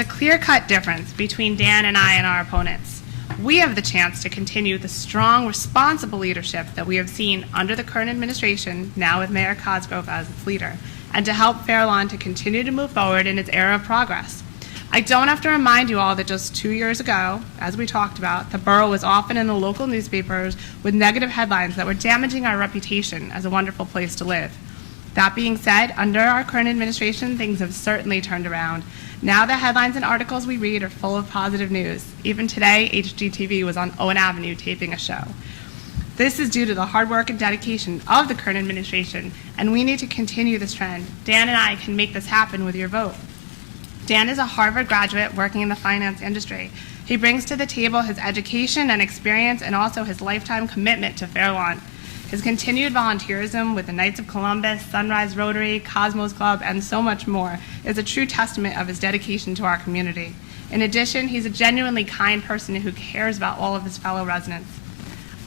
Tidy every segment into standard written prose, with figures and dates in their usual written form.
a clear-cut difference between Dan and I and our opponents. We have the chance to continue the strong, responsible leadership that we have seen under the current administration, now with Mayor Cosgrove as its leader, and to help Fair Lawn to continue to move forward in its era of progress. I don't have to remind you all that just 2 years ago, as we talked about, the borough was often in the local newspapers with negative headlines that were damaging our reputation as a wonderful place to live. That being said, under our current administration, things have certainly turned around. Now the headlines and articles we read are full of positive news. Even today, HGTV was on Owen Avenue taping a show. This is due to the hard work and dedication of the current administration, and we need to continue this trend. Dan and I can make this happen with your vote. Dan is a Harvard graduate working in the finance industry. He brings to the table his education and experience and also his lifetime commitment to Fair Lawn. His continued volunteerism with the Knights of Columbus, Sunrise Rotary, Cosmos Club, and so much more is a true testament of his dedication to our community. In addition, he's a genuinely kind person who cares about all of his fellow residents.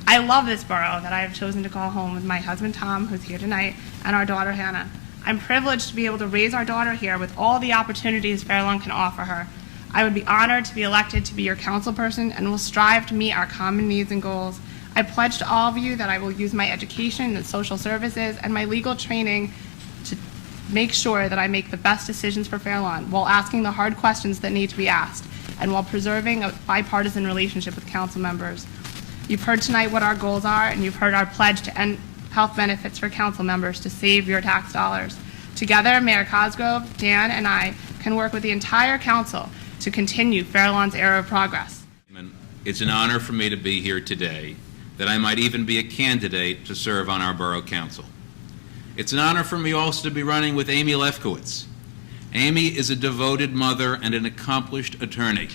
I love this borough that I have chosen to call home with my husband Tom, who's here tonight, and our daughter Hannah. I'm privileged to be able to raise our daughter here with all the opportunities Fair Lawn can offer her. I would be honored to be elected to be your council person and will strive to meet our common needs and goals. I pledge to all of you that I will use my education and social services and my legal training to make sure that I make the best decisions for Fair Lawn while asking the hard questions that need to be asked and while preserving a bipartisan relationship with council members. You've heard tonight what our goals are, and you've heard our pledge to end health benefits for council members to save your tax dollars. Together, Mayor Cosgrove, Dan, and I can work with the entire council to continue Fair Lawn's era of progress. It's an honor for me to be here today, that I might even be a candidate to serve on our Borough Council. It's an honor for me also to be running with Amy Lefkowitz. Amy is a devoted mother and an accomplished attorney.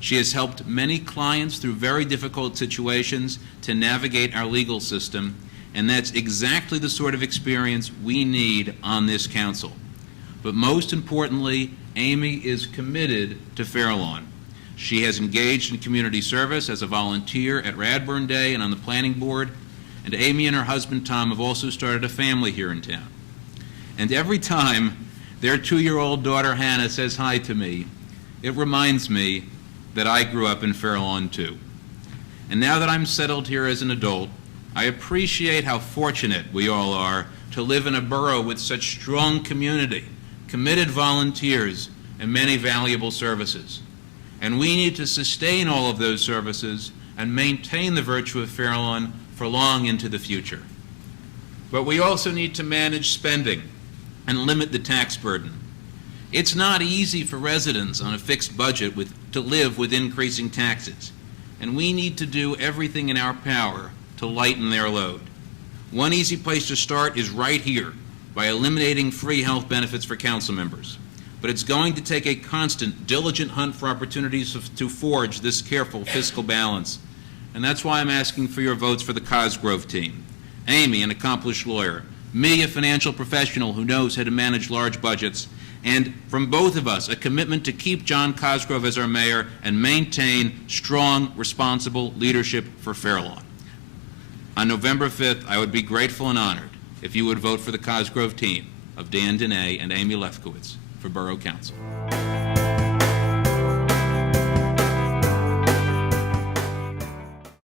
She has helped many clients through very difficult situations to navigate our legal system, and that's exactly the sort of experience we need on this council. But most importantly, Amy is committed to Fair Lawn. She has engaged in community service as a volunteer at Radburn Day and on the planning board, and Amy and her husband Tom have also started a family here in town. And every time their 2-year-old daughter Hannah says hi to me, it reminds me that I grew up in Fair Lawn too. And now that I'm settled here as an adult, I appreciate how fortunate we all are to live in a borough with such strong community, committed volunteers, and many valuable services. And we need to sustain all of those services and maintain the virtue of Fair Lawn for long into the future. But we also need to manage spending and limit the tax burden. It's not easy for residents on a fixed budget to live with increasing taxes, and we need to do everything in our power to lighten their load. One easy place to start is right here, by eliminating free health benefits for council members. But it's going to take a constant, diligent hunt for opportunities to forge this careful fiscal balance. And that's why I'm asking for your votes for the Cosgrove team. Amy, an accomplished lawyer. Me, a financial professional who knows how to manage large budgets. And from both of us, a commitment to keep John Cosgrove as our mayor and maintain strong, responsible leadership for Fair Lawn. On November 5th, I would be grateful and honored if you would vote for the Cosgrove team of Dan Dunay and Amy Lefkowitz for Borough Council.